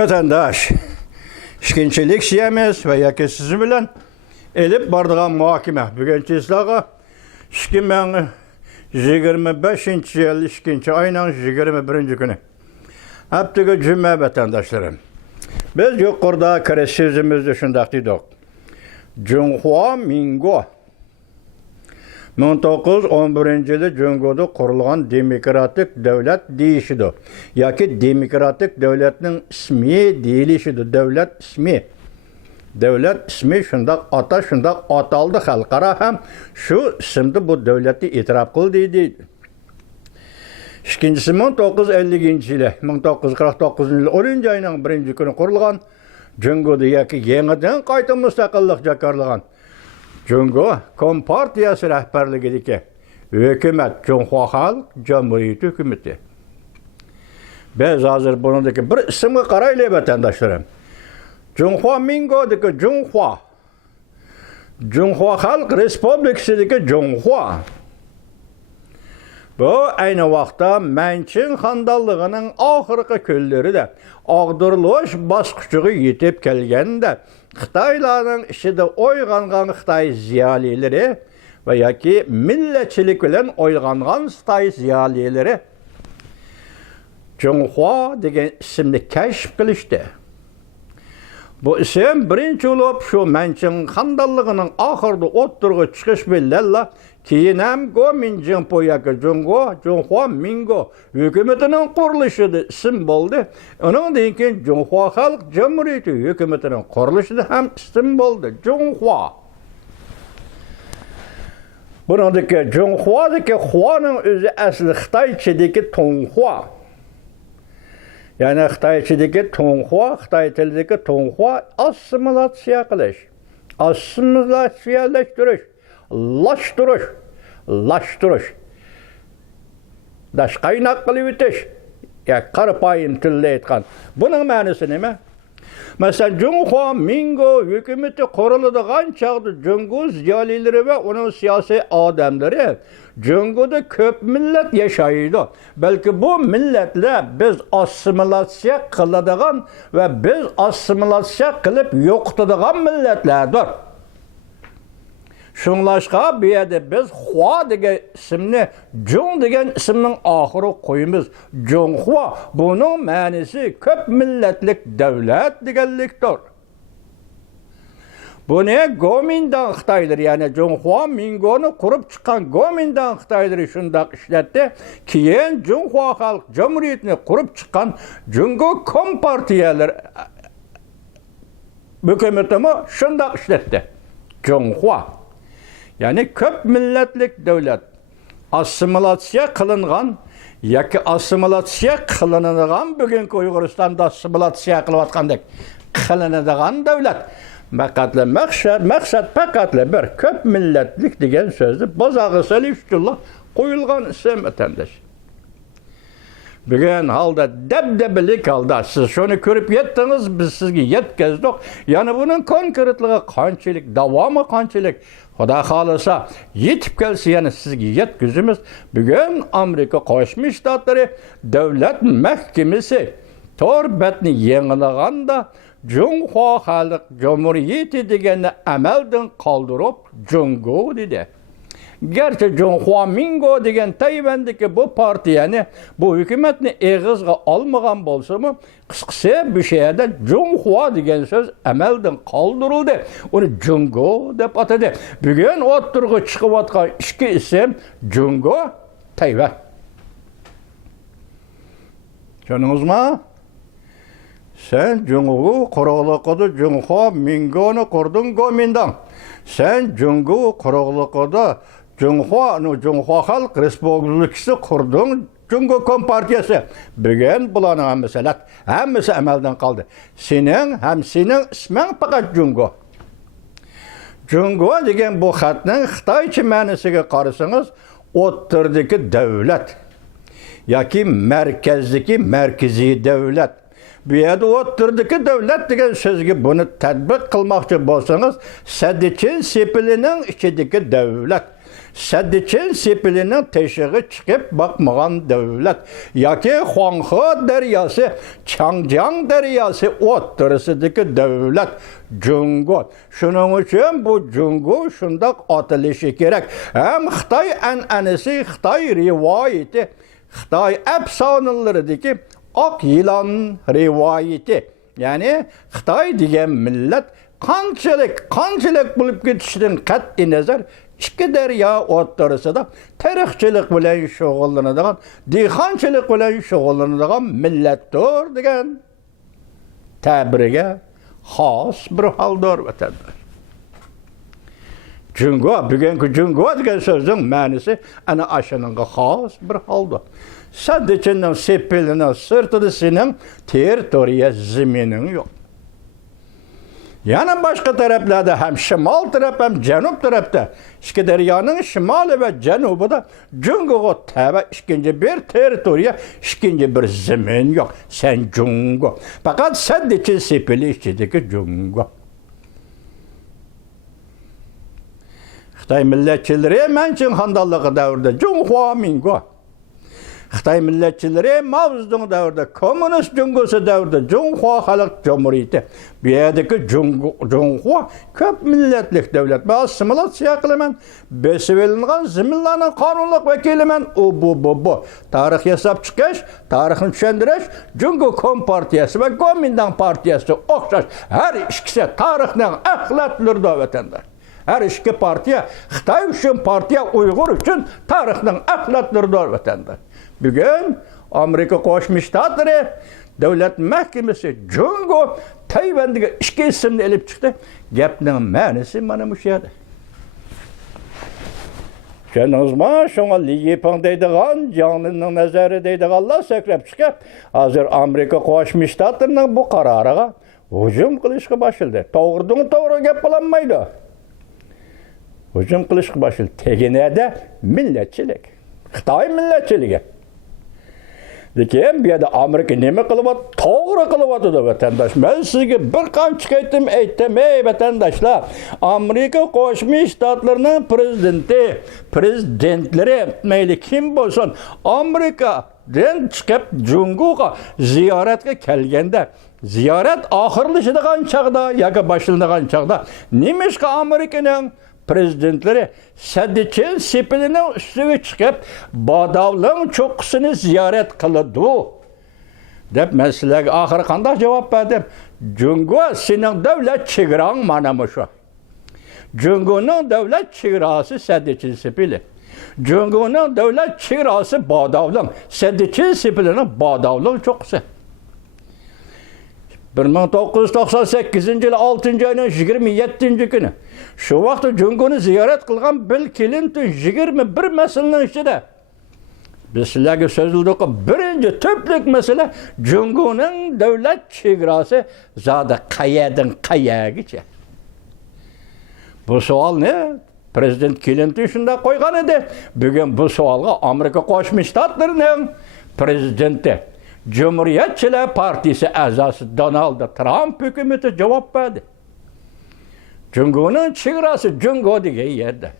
Vatandaş, işkinçilik siyemiz ve yaki sizi bilen elip bardıgan muhakime. Bugün çizlağa 2025 yıl 2. ayının 21. günü. Heptiki cümme vatandaşlarım. Biz yukarıda krasizmimizde şundak dedik. Junhua Mingo 1911 yılı Jungo'da kurulan demokratik devlet deyişidir. Yaki demokratik devletinin ismi deyilişidir. Devlet ismi. Devlet ismi şundak ataldı halkara hem şu isimde bu devleti itiraf kıldı deydi. İkincisi 1950 yılı 1949 yılı 10. ayının 1. günü kurulan Jungo'da yaki yeniden qayta müstakillik jakarlagan Jungo Kompartiyası rəhbərligidəki hükümet, Junhua Halk Cumhuriyeti hükümeti. Biz hazır bunundaki bir ismi qaraylı vatandaşlarım. Junhua Mingo'daki Junhua Halk Respublikasıdaki Junhua. Bu aynı vaxtda Mənçin xandallığının ahırqı kölleri de ağdırılış basqıçığı yetip kelgende Xitayların işide oyğanğan Xitay ziyalileri ve yaki milletçilik bilen oyğanğan Xitay ziyalileri Junhua degen isimni keşf kılıştı. Bu isim birinci olup şu Mənçin xandallığının ahırda oturğu çıkış billerle keyin hem Gominjinpo yaki Junhua Mingo hükümetinin kuruluşudu isim oldu. Onun deyinken Junhua Halk Cumhuriyeti hükümetinin kuruluşudu hem isim oldu. Junhua. Bunundaki Junhua'daki Hua'nın özü aslı Xitayçıdaki Tonghua. Yani Xitayçıdaki Tonghua, Xitay tilideki Tonghua asimilasya kılış. Asimilasyaleştiriş. Laştırış. Daş kaynak kılıvitiş. Ya karpayım tülle etkan. Bunun manası ne? Mesela Junhua Mingo hükümeti kurulduğun çağda Jungo ziyalileri ve onun siyasi adamları Jungo'da köp millet yaşaydı. Belki bu milletle biz asimilasya kıladığın ve biz asimilasya kılıp yoktadığın milletlerdir. Şunlaşqa bir yerde biz Hua degen isimni, Jung degen isimnin ahırı koyumuz. Junhua, bunun manisi köp milletlik devlet degenliktir. Bu ne? Gomindan Xitaydır. Yani Junhua Mingo'nu kurup çıkan Gomindan Xitaydır şundak işletti. Keyin Junhua Halk Cumhuriyeti'ni kurup çıkan Jungo Kompartiyalar hükümetimi şundak işletti. Junhua. Yani köp milletlik devlet asimilasya kılıngan, yaki asimilasya kılınıdığan bugünkü Uyguristan'da asimilasya kılıvatkandık kılınıdığan devlet. Maksat pakatlı bir köp milletlik degen sözü bazağı seliştullah koyulgan isim vatandaş. Bugün halda debdebilik halda siz şunu körüp yettiniz, biz sizge yetkizdik. Yani bunun konkretliği kançilik, davamı kançilik. Xuda xalasa yetip kelsi yani sizge yetkizimiz. Bugün Amerika Qo'shma Shtatlari Davlat Mahkemesi torbetni yengilaganda Junhua Halk Cumhuriyeti deganni amaldan qoldirib Jungo dedi. Gerçi Junhua Mingo degen Tayvan'daki bu partiyani, bu hükümetini eğizga almagan bolsa mı, kıskısı bir şeyde Junhua degen söz amelden kaldırıldı. Onu Jungo dep atadı. Bugün oturgu çıkıp atkan iki isim Jungo, Tayvan. Şununuz mu? Sen Jungo'yu kuruluqıda Junhua Mingo'nu kurdun Gomindan. Sen Jungo kuruluqıda Junhua Halk Respublikası kurdun Jungo Kompartiyası. Bugün bulanın hemmisi emelden kaldı. Senin ismin fakat Jungo. Jungo degen bu xatning Xitaycha ma'nosiga qarasangiz, o'ttirdagi devlet. Yaki merkezi devlet. Bu yerda o'ttirdagi devlet degan so'zga buni tatbiq qilmoqchi bo'lsangiz, Sadichin sepilining ichidagi devlet. Saddichen sepilinin teşiği çıkıp bakmagan devlet. Yaki Huanghe deryası, Changjiang deryası o'ttirsidagi devlet. Jungo. Şunun için bu Jungo şundak atılışı gerek. Hem Xitay an'anasi, Xitay rivayeti, Xitay efsanalaridagi Ak yılan rivayeti. Yani Xitay degan millat qanchalik bo'lib ketishidan qat'iy nazar ikki daryo o'rtasida tarixchilik bilan shug'ullanadigan, dehqonchilik bilan shug'ullanadigan millatdir degan ta'biriga xos bir holdir vatandosh. Jungo, bugungi Jungo degan so'zning ma'nosi ana ashunga xos bir holdir. Saddichining sepilining sirtida sening territoriya zemining yo'q. Yana boshqa taraflarda ham shimol taraf ham janub tarafda ikki daryoning shimoli va janubida Jungoga tabi ikkinchi bir territoriya, ikkinchi bir zemin yo'q. Sen Jungo. Faqat Saddichi sepili ichidagi Jungo. Xitoy millatchilari Manchun xonadonligi davrida Junhua Mingo. Xitoy millatchilari Mao Zedong davrida, kommunist Jungosi davrida Junhua xalq jamhuriyati. Bu yerdagi Junhua ko'p millatlik davlat. Men assimilyatsiya qilaman. Besib olingan zaminlarning qonunliq vakiliman. Bu. Tarix yasab chiqish, tarixni tushuntirish, Jungo Kompartiyasi va Kuomintang partiyasi o'xshash. Har ikkisi tarixning axlatlarida vatandosh. Her iki partiya, Xitay üçün partiya, Uyghur üçün tarixning axlatlarida vatandosh. Bugün Amerika Qo'shma Shtatlari davlat mahkamasi Jungo Tayvan'dagi ikki ismni olib chiqdi. Gapning ma'nosi mana shu yerda. Tushundingizmi? Shunga Li Yiping deydigan, Jiangninning nazari deydiganlar sakrab chiqib, hozir Amerika Qo'shma Shtatlarining bu qaroriga hujum qilishga boshladi. To'g'ridan-to'g'ri gap qilinmaydi. Hücum qilishga boshladi. Teginada millatchilik. Xitoy millatchiligi. Lekin bu yerda Amerika nima qilyapti? To'g'ri qilyapti vatandosh. Men sizga bir qancha aytdim, ey vatandoshlar. Amerika Qo'shma Shtatlarining prezidentlari, mayli kim bo'lsin, Amerikadan chiqib Jungoga ziyoratga kelganda, ziyorat oxirlashadigan chaqda yoki boshlanadigan chaqda nimishqa Amerikaning prezidentleri Saddichen sepilining ustiga chiqib, Badavling cho'qqisini ziyorat qildi. Deb men sizlarga oxiri qanday javob berdim? Jungo sening davlat chegarang mana shu. Jungoning davlat chegarasi Saddichen sepili. Jungoning davlat chegarasi Badavling. Saddichen sepilining Badavling cho'qqisi. 1998 yılı 6. ayının 27. günü. Şu vaqtda Jungo'ni ziyorat qilgan Bill Clinton 21 masalaning ichida. Biz sizlarga so'zildik, birinchi toplik masala Jungo'ning davlat chegarasi zodi qayerdan qayergacha. Bu savol ne? Prezident Clinton shunday qo'ygan edi. Bugun bu savolga Amerika Qo'shma Shtatlarining prezidenti Cumhuriyetçiler Partisi a'zosi Donald Trump hukumati javob berdi. Jungo'ning chegarasi Jungo degan yerda.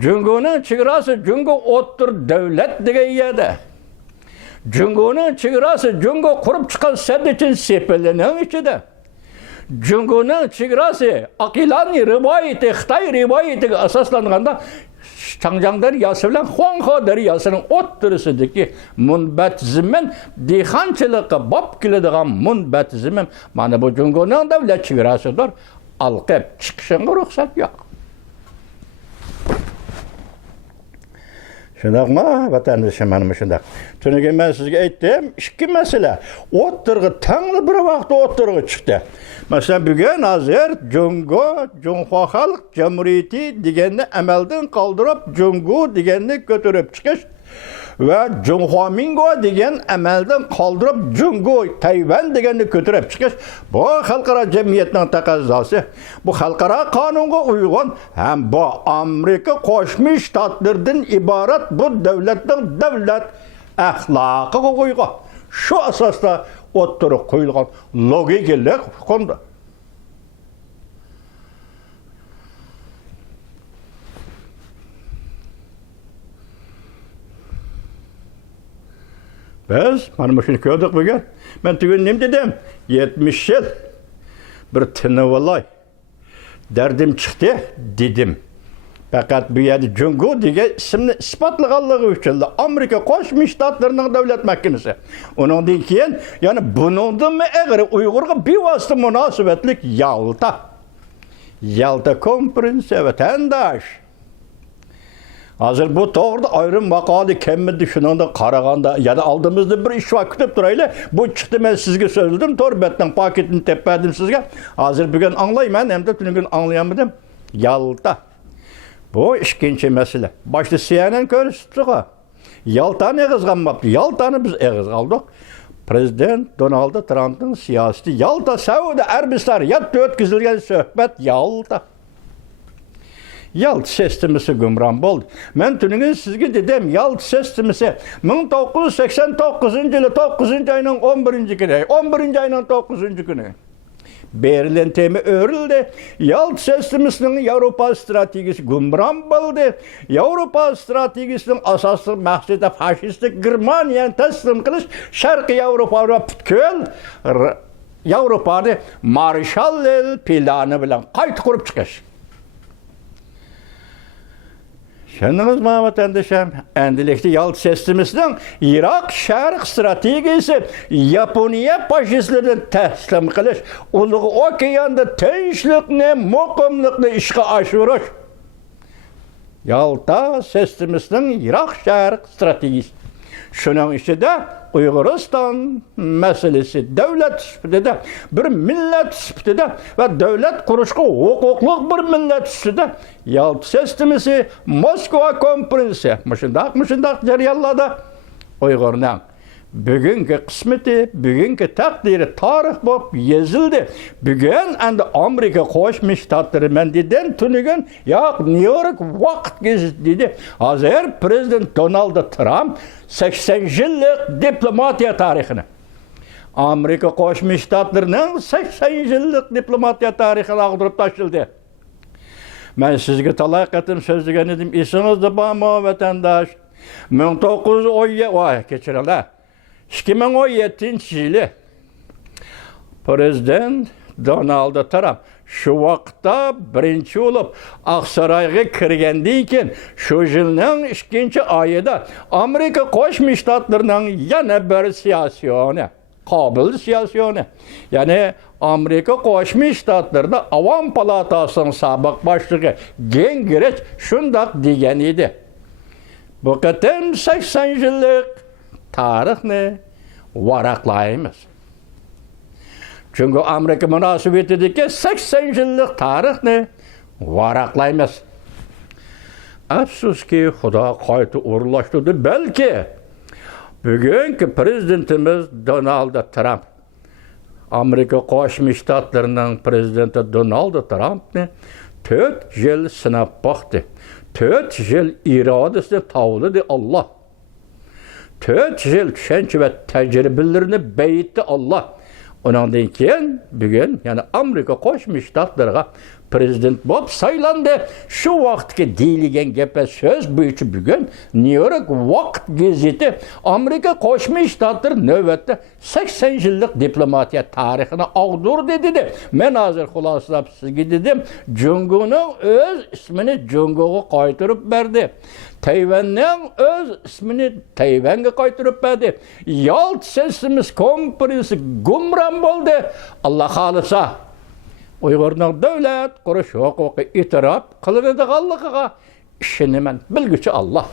Jungo'ning chegarasi Jungo o'ttir davlat degan yerda. Jungo'ning chegarasi Jungo qurib chiqqan Saddichen sepilining ichida. Jungo'ning chegarasi Aqilani rivoyati, Xitoy rivoyatiga asoslanganda Changjiang daryasi bilan Huanghe daryosining o'rtasidagi munbat zamin, dehqonchilikqa bob keladigan munbat zamin mana bu Jungo'ning davlat chegarasidir. Alqib chiqishga ruxsat yo'q. Shundaqmi? Vatandoshim mana shundaq. Tuniga men sizga aytdim, ikki masala o'rtaga tangli bir vaqtda o'rtaga chiqdi. Masalan, bugun hozir Junhua xalq jamhuriyati deganni amaldan qoldirib, Jungo deganni ko'tarib chiqish va Junhua Mingo degan amaldan qoldirib, Jungo Tayvan deganni ko'tarib chiqish bu xalqaro jamiyatning taqozosi. Bu xalqaro qonunga uyg'un ham bu Amerika Qo'shma Shtatlaridan iborat bu davlatning davlat axloqiga uyg'un. Shu asosda o'ttirib qo'yilgan logikalik hukmdir. 1948 yılı 6. ayının 21. günü. Şu vaqtda Jungo'ni ziyorat qilgan Bill Clinton 21 masalaning ichida. Jungo'ning chegarasi Jungo qo'shma Shtatlarining prezidenti Biz mana shuni ko'rdik bugun. Men tugun nima dedim? 70 yil bir tinib olay. Derdim chiqdi dedim. Faqat bu yerda Jungo degan ismni isbotlaganligi uchun Amerika Qo'shma Shtatlarining davlat mahkamasi. Uningdan keyin, ya'ni buningdan ag'ir Uyg'urga bevosita munosabatlik Yalta konferensiya vatandosh. Hozir bu to'g'rida ayrim maqolada kemmidi shuningda qaraganda, yana oldimizda bir ish vaqt kutib turaylik. Bu chiqdi, men sizga so'zladim, to'rbatdan paketini teppadim sizga. Hozir bugun anglayman, hamda tunugun anglayolmadim. Yalta. Bu ikkinchi masala. Boshda CNN ko'rsatdi. Yaltani eg'izganmabdi. Yaltani biz eg'izgaldik. Prezident Donald Trumpning siyosati Yalta Saudiya Arabistonida o'tkazilgan suhbat Yalta. Yalta sistemasi gumron bo'ldi. Men tunugun sizga dedim, Yalta sistemasi 1989-yili 9-oyning 11-kuni, 11-oyning 9-kuni Berlin temi örildi. Yalta sistemasining Yevropa strategiyasi gumron bo'ldi. Yevropa strategiyasining asosiy maqsadi faşistik Germaniyani taslim qilish, Sharqiy Yevropa va butkul Yevropani Marshall plani bilan qayta qurib chiqish. Şununuz ma vatandaşım, endilikli Yalta sistemasining Iroq Sharq strategiyasi Yaponiya faşistlarini taslim qilish, Ulug' okeanda tinchlikni, muqimlikni ishga oshirish. Yalta sistemasining Iroq Sharq strategiyasi. Shuning ichida Uyg'uriston masalasi davlat sifatida, bir millat sifatida va davlat qurishga huquqli bir millat sifatida Yalta sistemasi Moskva konferensiya mushundaq jarayonlarda Uyg'urning bugungi qismati, bugungi taqdiri tarix bo'lib yozildi. Bugun endi Amerika Qo'shma Shtatlari men dedim tunugun, yo'q, New York vaqt gezit dedi. Hozir prezident Donald Trump 80 yillik diplomatiya tarixini, Amerika Qo'shma Shtatlarining 80 yillik diplomatiya tarixini ag'dirib tashladi. Men sizga talay qatim so'zlagan edim, esingizda bormi vatandosh? 2017-yili Prezident Donald Trump shu vaqtda birinchi bo'lib Oqsaroyga kirgandan keyin shu yilning 2-oyida Amerika Qo'shma Shtatlarining yana bir siyosiyoni, qobil siyosiyoni, ya'ni Amerika Qo'shma Shtatlarida Avom palatasining sobiq boshlig'i Gingrich shundoq degan edi. Bu qatim 80 yillik tarixni varaqlaymiz. Çünkü Amerika munosabatidagi 80 yillik tarixni varaqlaymiz. Afsuski Xudo qayta o'rlashtirdi. Balki bugungi prezidentimiz Donald Trump, Amerika Qo'shma Shtatlarining prezidenti Donald Trumpni 4 yil sinab boqdi. 4 yil irodasini tavladi Allah. 4 yil tushuncha va tajribalarini bayitdi Allah. Ondan keyin bugun, ya'ni Amerika Qo'shma Shtatlariga prezident bo'lib saylandi. Shu vaqtga deyilgan gap so'z bo'yicha bugun New York vaqt gazeti Amerika Qo'shma Shtatlari navbatda 80 yillik diplomatiya tarixini og'dirdi dedi. Men hozir xulosalab sizga dedim, Jungoning o'z ismini Jungoga qaytarib berdi. Tayvanning o'z ismini Tayvanga qaytarib berdi. Yalta sistemasi konferensi gumron bo'ldi. Alloh xolisa Uyg'urning davlat qurish huquqi e'tirof qilinadiganligiga ishonaman. Bilguchi Allah.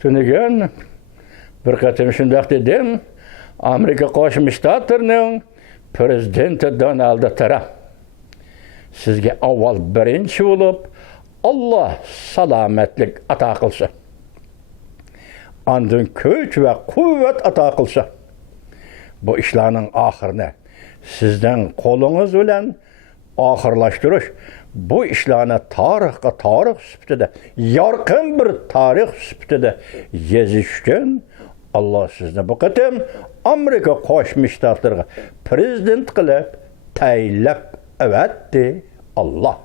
Tunugun bir qatim shundoq dedim, Amerika Qo'shma Shtatlarining prezidenti Donald Trump sizga avval birinchi bo'lib Allah salomatlik ato qilsin. Andın kuch va quvvat ato qilsa. Bu ishlarning oxirini sizdan qo'lingiz bilan oxirlashtirish, bu ishlarni tarixga tarix sifatida, yorqin bir tarix sifatida yozish uchun Allah sizni bu qatim Amerika Qo'shma Shtatlariga prezident qilib tayinlab avatdi Allah.